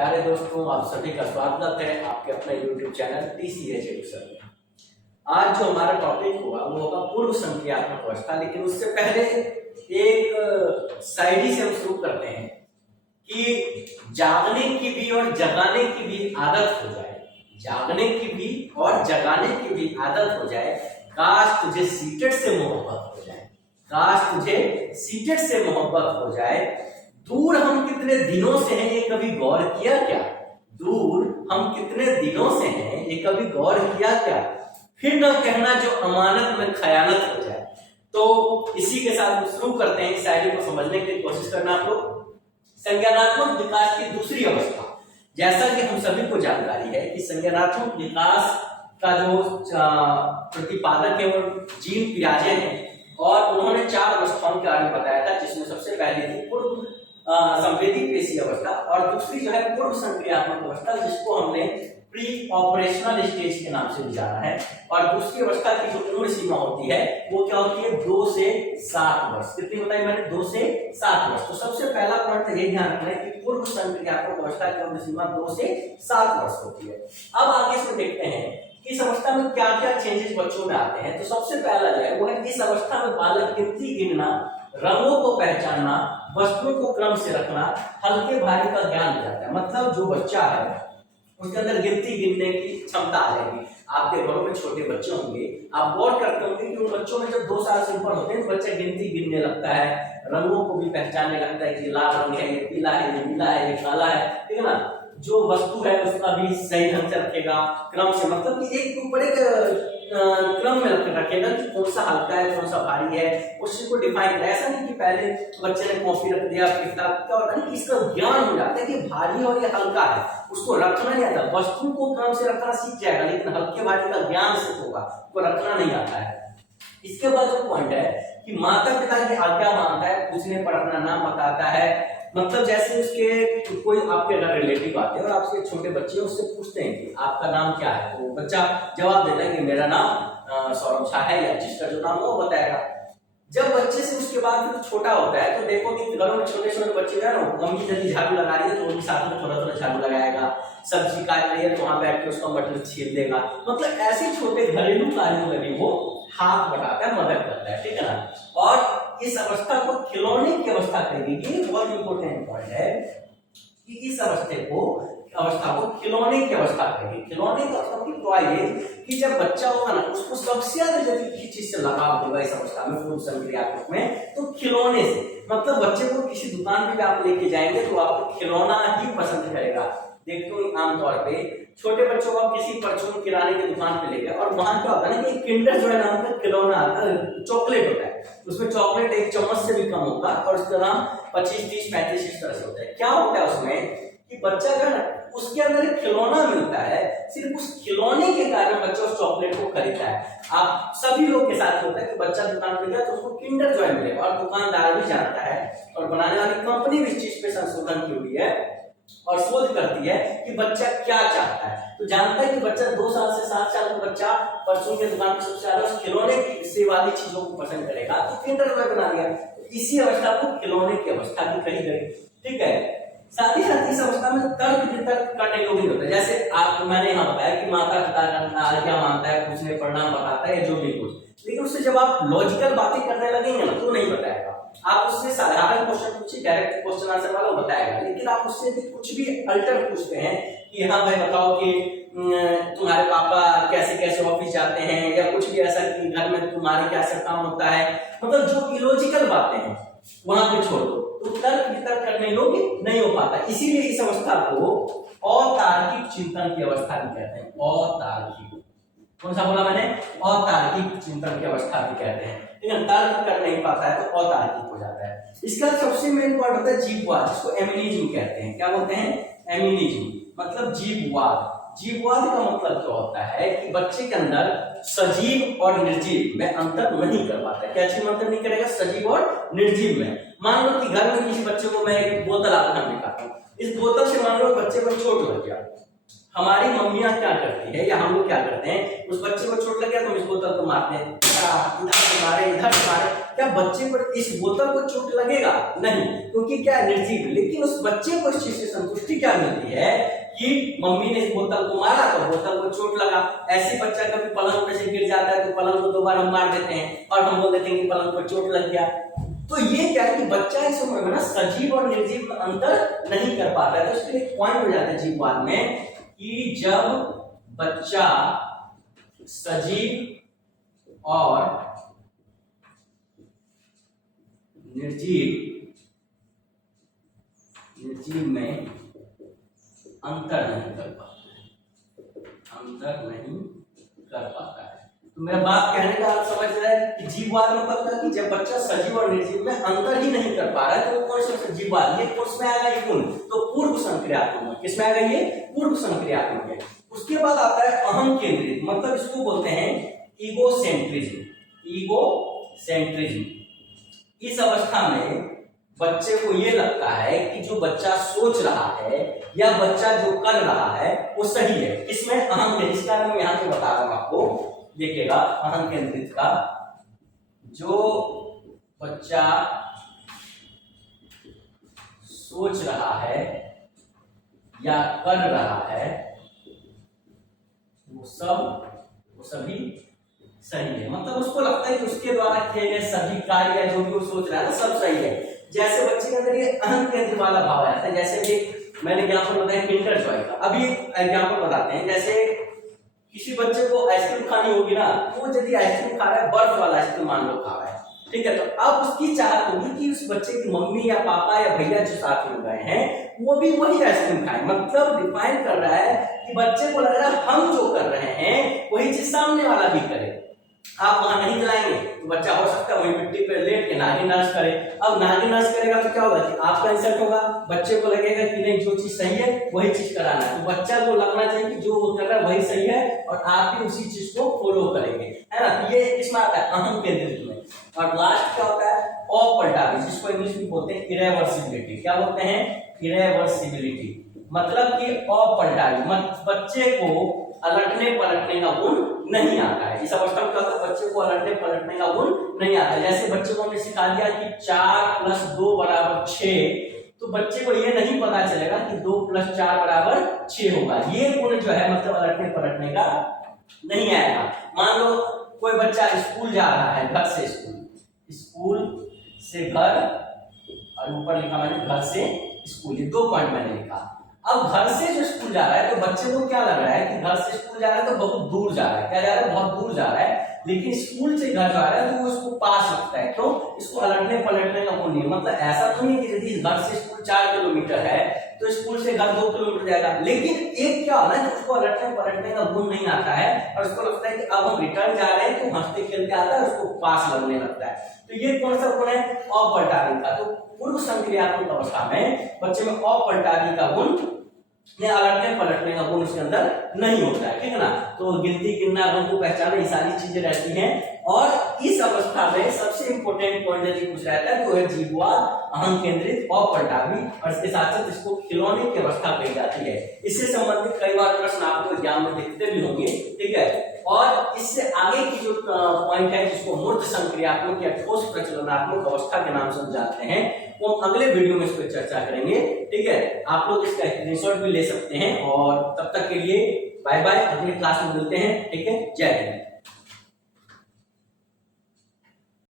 प्यारे दोस्तों, आप सभी का स्वागत है आपके अपने YouTube चैनल TCH एजुकेशन में। आज जो हमारा टॉपिक हुआ वो होगा पूर्व संक्रियात्मक अवस्था। लेकिन उससे पहले एक शायरी से हम शुरू करते हैं कि जागने की भी और जगाने की भी आदत हो जाए, जागने की भी और जगाने की भी आदत हो जाए। काश तुझे सीटेट से मोहब्बत हो जाए, काश तुझे सीटेट से मोहब्बत हो जाए। दूर हम कितने दिनों से हैं ये कभी गौर किया क्या? दूर हम कितने दिनों से हैं ये कभी गौर किया क्या? फिर न कहना जो अमानत में खयानत हो जाए। तो इसी के साथ शुरू करते हैं शायरी को समझने की कोशिश करना। आप लोग संज्ञानात्मक विकास की दूसरी अवस्था, जैसा कि हम सभी को जानकारी है कि संज्ञानात्मक विकास का जो प्रतिपादक है वो जीन पियाजे हैं और उन्होंने 4 अवस्थाओं के बारे में बताया था, जिसमें सबसे पहली थी पूर्व संवेदी पेशी अवस्था और दूसरी जो है पूर्व संक्रियात्मक अवस्था, जिसको हमने प्री ऑपरेशनल स्टेज के नाम से भी जाना है। और दूसरी अवस्था की जो उम्र सीमा होती है वो क्या होती है? 2 से 7 वर्ष। कितनी बताई मैंने? 2 से 7 वर्ष। तो सबसे पहला पॉइंट ये ध्यान रखना है कि पूर्व संक्रियात्मक अवस्था की उम्र सीमा 2 से 7 वर्ष होती है। अब आगे इसमें देखते हैं कि इस अवस्था में क्या क्या चेंजेस बच्चों में आते हैं। तो सबसे पहला जो है वो है इस अवस्था में बालक गिनती गिनना, रंगों को पहचानना, वस्तुओं को क्रम से रखना, हल्के भारी का ज्ञान हो जाता है। मतलब जो बच्चा है उसके अंदर गिनती गिनने की क्षमता आ जाएगी। आपके घरों में छोटे बच्चे होंगे, आप गौर करते होंगे कि उन बच्चों में जब 2 साल से ऊपर होते हैं तो बच्चा गिनती गिनने लगता है, रंगों को भी पहचानने लगता है कि लाल रंग है, ये पीला है, ये नीला है, ये काला है, ठीक है ना। जो वस्तु है उसका भी सही ढंग से रखेगा, क्रम से, मतलब कि एक ऊपर एक क्रम में रखेगा कि कौन सा हल्का है, कौन सा भारी है, उसी को डिफाइन करें। ऐसा नहीं कि पहले बच्चे ने कॉफी रख दिया, किताब, क्या होता है कि इसका ज्ञान हो जाता है कि भारी और ये हल्का है, उसको रखना नहीं आता। वस्तु को क्रम से रखना सीख जाएगा, लेकिन हल्के भारी का ज्ञान से होगा, उसको रखना नहीं आता है। इसके बाद जो पॉइंट है कि माता पिता की आज्ञा मानता है, पूछने पर अपना नाम बताता है। मतलब जैसे उसके कोई आपके अगर रिलेटिव आते हैं और आपसे छोटे बच्चे उससे पूछते हैं कि आपका नाम क्या है, तो बच्चा जवाब देता है कि मेरा नाम सौरभ झा है, या जिसका जो नाम हो बताएगा। जब बच्चे से उसके बाद फिर छोटा होता है तो देखो कि घरों में छोटे छोटे बच्चे हैं ना, मम्मी यदि झाड़ू लगा रही है तो उनके साथ में थोड़ा थोड़ा झाड़ू लगाएगा, सब्जी काट रही है तो वहां बैठ के उसका मटर छील देगा। मतलब ऐसे छोटे घरेलू कार्यों में भी वो हाथ बढ़ाता है, मदद करता है, ठीक है ना। और इस अवस्था को खिलौने की अवस्था कहेगी। ये बहुत इंपॉर्टेंट पॉइंट है कि इस अवस्था को खिलौने की अवस्था कहेगी। खिलौने की अवस्था की टॉयज कि जब बच्चा होगा ना उसको सबसे ज्यादा यदि किसी चीज से लगाव होगा इस अवस्था में, पूर्व संक्रियात्मक में, तो खिलौने से। मतलब बच्चे को किसी दुकान पे आप लेके जाएंगे तो आपको खिलौना ही पसंद करेगा। देखते हो आमतौर पे छोटे बच्चों को आप किसी परचून किराने की दुकान पे ले गए और वहां क्या होता है ना कि किंडर जॉय नाम का खिलौना आता है, चॉकलेट होता है, उसमें चॉकलेट 1 चम्मच से भी कम होगा और उसका दाम 25, 30, 35 इस तरह से होता है। क्या होता है उसमें कि बच्चा का ना उसके अंदर एक खिलौना मिलता है, सिर्फ उस खिलौने के कारण बच्चा उस चॉकलेट को खरीदता है। आप सभी लोग के साथ होता है कि बच्चा दुकान पे गया तो उसको किंडर जॉय मिलेगा और दुकानदार भी जानता है और बनाने वाली कंपनी भी इस चीज पे संशोधन की हुई है और शोध करती है कि बच्चा क्या चाहता है। तो जानता है कि बच्चा 2 साल से 7 साल का बच्चा परचून के दुकान पे सबसे ज्यादा उस खिलौने की से वाली चीजों को पसंद करेगा, तो किंडर जॉय बना दिया। तो इसी अवस्था को खिलौने की अवस्था भी कही गई, ठीक है। साथ ही साथ इस अवस्था में तर्क वितर्क करने योग्य होता है। जैसे आप मैंने यहाँ बताया कि माता पिता का आज्ञा मानता है, पूछने पर नाम बताता है, जो भी कुछ, लेकिन उससे जब आप लॉजिकल बातें करने लगेंगे ना तो नहीं बताएगा। आप उससे साधारण क्वेश्चन पूछिए, डायरेक्ट क्वेश्चन आंसर वाला बताएगा, लेकिन आप उससे भी कुछ भी अल्टर पूछते हैं कि हाँ भाई बताओ कि तुम्हारे पापा कैसे कैसे ऑफिस जाते हैं, या कुछ भी ऐसा कि घर में तुम्हारे कैसा काम होता है, मतलब जो इलॉजिकल बातें हैं वहां पे छोड़ दो, तो तर्क वितर्क करने योग्य नहीं हो पाता। इसीलिए इस अवस्था को अतार्किक चिंतन की अवस्था भी कहते हैं। अतार्किक, कौन सा बोला मैंने? अतार्किक चिंतन की अवस्था भी कहते हैं। लेकिन तर्क कर नहीं पाता है तो अतार्किक हो जाता है। इसका सबसे मेन पॉइंट होता है जीववाद, जिसको एमिनिज्म कहते हैं। क्या बोलते हैं? एमिनिज्म, मतलब जीववाद। जीववाद का मतलब क्या होता है कि बच्चे के अंदर सजीव और निर्जीव में अंतर नहीं कर पाता है। क्या चीज में अंतर नहीं करेगा? सजीव और निर्जीव में। मान लो कि घर में किसी बच्चे को मैं एक बोतल आपके सामने दिखाता हूँ, इस बोतल से मान लो बच्चे को चोट लग गया, हमारी मम्मियां क्या करती है या हम लोग क्या करते हैं, उस बच्चे को चोट लग गया तो हम इस बोतल को मारते हैं, इधर से मारे इधर से मारे। क्या बच्चे पर इस बोतल को चोट लगेगा? नहीं, क्योंकि क्या है, निर्जीव। लेकिन उस बच्चे को इस चीज से संतुष्टि क्या मिलती है कि मम्मी ने इस बोतल को मारा तो बोतल को चोट लगा। ऐसे बच्चा कभी पलंग पे से गिर जाता है तो पलंग को 2 बार हम मार देते हैं और हम बोल देते हैं कि पलंग को चोट लग गया। तो ये क्या है कि बच्चा इस उम्र में ना सजीव और निर्जीव में अंतर नहीं कर पाता है। तो इसके लिए पॉइंट हो जाता है जीववाद में कि जब बच्चा सजीव और निर्जीव में अंतर नहीं कर पाता है। तो मेरा बात कहने का आप समझ रहे हैं कि जीववाद में मतलब कि जब बच्चा सजीव और निर्जीव में अंतर ही नहीं कर पा रहा है तो कौन सा जीववाद, ये कौन में आएगा, ये गुण तो पूर्व संक्रियात्मक। किसमें आएगा? ये पूर्व संक्रियात्मक है। उसके बाद आता है अहम केंद्रित, मतलब इसको बोलते हैं ईगोसेंट्रिज्म। इस अवस्था में बच्चे को ये लगता है कि जो बच्चा सोच रहा है या बच्चा जो कर रहा है वो सही है। इसमें अहम केंद्रित, इसका मैं यहां पे बता रहा हूं आपको, देखिएगा अहम केंद्रित का, जो बच्चा सोच रहा है या कर रहा है वो सभी सही है। मतलब उसको लगता है कि उसके द्वारा किए गए सभी कार्य जो भी वो सोच रहा है सब सही है। जैसे बच्चे के अंदर ये अहम केंद्र वाला भाव आता है, जैसे कि मैंने एग्जांपल बताया किंडर जॉय का। अभी एग्जांपल बताते हैं, जैसे किसी बच्चे को आइसक्रीम खानी होगी ना, तो वो यदि आइसक्रीम खा रहा है, बर्फ वाला आइसक्रीम मान लो खा रहा है, ठीक है, तो अब उसकी चाहत होगी कि उस बच्चे की मम्मी या पापा या भैया जो साथ में गए हैं वो भी वही आइसक्रीम खाएं। मतलब डिफाइन कर रहा है कि बच्चे को लग रहा है हम जो कर रहे हैं वही चीज सामने वाला भी करे। आप वहां नहीं जाएंगे तो बच्चा हो सकता है वही मिट्टी पे लेट के नागिन नाच करे। अब नागिन नाच करेगा तो क्या होगा कि आपका इंसल्ट होगा, बच्चे को लगेगा कि नहीं जो चीज सही है वही चीज कराना है। तो बच्चा को लगना चाहिए कि जो वो कर रहा है वही सही है और आप भी उसी चीज को फॉलो करेंगे, है ना। ये इसमें आता है अहम केंद्रित में। और लास्ट क्या होता है? अपलटावी, जिसको इंग्लिश में बोलते हैं इरेवर्सिबिलिटी। क्या बोलते हैं? इरेवर्सिबिलिटी, मतलब कि अपलटावी, बच्चे को अलटने पलटने का गुण नहीं आता है। इस अवस्था में क्या होता है? बच्चे को अलटने पलटने का गुण नहीं आता है। जैसे बच्चे को हमने सिखा दिया कि 4 + 2 = 6, तो बच्चे को ये नहीं पता चलेगा कि 2 + 4 = 6 होगा। ये गुण जो है मतलब अलटने पलटने का नहीं आएगा। मान लो कोई बच्चा स्कूल जा रहा है, घर से स्कूल से घर, और ऊपर लिखा मैंने घर से स्कूल, ये 2 पॉइंट मैंने लिखा। अब घर से जो स्कूल जा रहा है तो बच्चे को क्या लग रहा है कि घर से स्कूल जा रहा है तो बहुत दूर जा रहा है। क्या जा रहा है? बहुत दूर जा रहा है। लेकिन स्कूल से घर जा रहा है तो वो उसको पास लगता है। क्यों? इसको अलटने पलटने का गुण नहीं। मतलब ऐसा तो नहीं कि यदि घर से स्कूल 4 किलोमीटर है तो स्कूल से घर 2 किलोमीटर जाएगा। लेकिन एक क्या होना है, उसको अलटने पलटने का गुण नहीं आता है और उसको लगता है कि अब हम रिटर्न जा रहे हैं तो हंसते खेलते आता है, उसको पास लगने लगता है। तो ये कौन सा गुण है? अपलटावी का। तो पूर्व संक्रियात्मक अवस्था में बच्चे में अपलटावी का गुण या अलटने पलटने का गुण उसके अंदर नहीं होता है, ठीक है ना। तो गिनती, गिनना, रंग को पहचानना, ये सारी चीजें रहती हैं। और इस अवस्था में सबसे इंपॉर्टेंट पॉइंट यदि कुछ रहता है तो है जीववाद, अहम केंद्रित, अपलटावी, और इसके साथ साथ इसको खिलौने की अवस्था कही जाती है। इससे संबंधित कई बार प्रश्न आपको एग्जाम में दिखते भी होंगे, ठीक है। और इससे आगे की जो पॉइंट है जिसको मूर्त संक्रियात्मक या ठोस प्रचलनात्मक अवस्था के नाम से जानते हैं, वो हम अगले वीडियो में इस पर चर्चा करेंगे, ठीक है। आप लोग इसका स्क्रीनशॉट भी ले सकते हैं। और तब तक के लिए बाय बाय, अगली क्लास में मिलते हैं, ठीक है। जय हिंद।